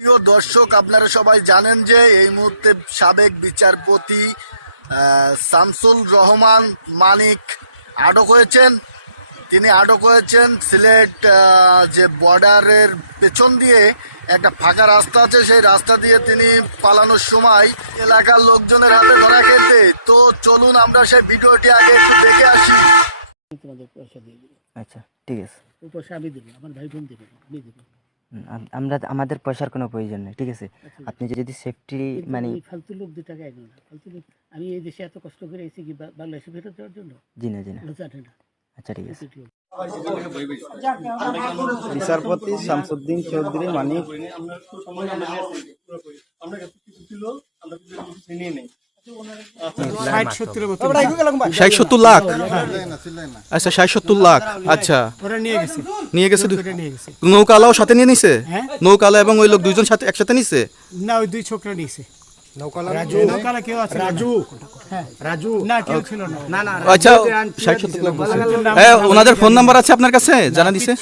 প্রিয় দর্শক আপনারা সবাই জানেন যে এই মুহূর্তে সাবেক বিচারপতি শামসুল রহমান মানিক আটক হয়েছেন। তিনি আটক হয়েছেন সিলেট যে বর্ডারের পেছন দিয়ে একটা ফাঁকা রাস্তা আছে সেই রাস্তা দিয়ে তিনি পালানোর সময় এলাকার লোকজনের হাতে ধরা খেতে তো চলুন আমরা সেই ভিডিওটি আগে একটু দেখে আসি। তোমাদের পয়সা দিয়ে দেবো আচ্ছা ঠিক আছে। পয়সা আমি দেবো আমার ভাই বোন দেবে আমি দেবো আমরা আমাদের পয়সার কোনো প্রয়োজন নেই ঠিক আছে? আপনি যদি সেফটি মানে ফালতু লোক দু টাকা এগো না। ফালতু লোক আমি এই দেশে এত কষ্ট করে এসেছি কি বাংলাদেশে ফেরত দেওয়ার জন্য? জি না জি না। আচ্ছা ঠিক আছে। বিচারপতি শামসুদ্দিন চৌধুরী মানিক ষাট সত্তর লাখ? আচ্ছা ষাট সত্তর লাখ। আচ্ছা। নিয়ে গেছে। নিয়ে গেছে দু- নিয়ে গেছে। নৌকালাও সাথে নিয়ে নিছে? হ্যাঁ? নৌকালা এবং ওই লোক দুইজন সাথে একসাথে নিছে? না ওই দুই ছোকরা আচ্ছা। হ্যাঁ ওনাদের ফোন নাম্বার আছে আপনার কাছে? জানা দিছে?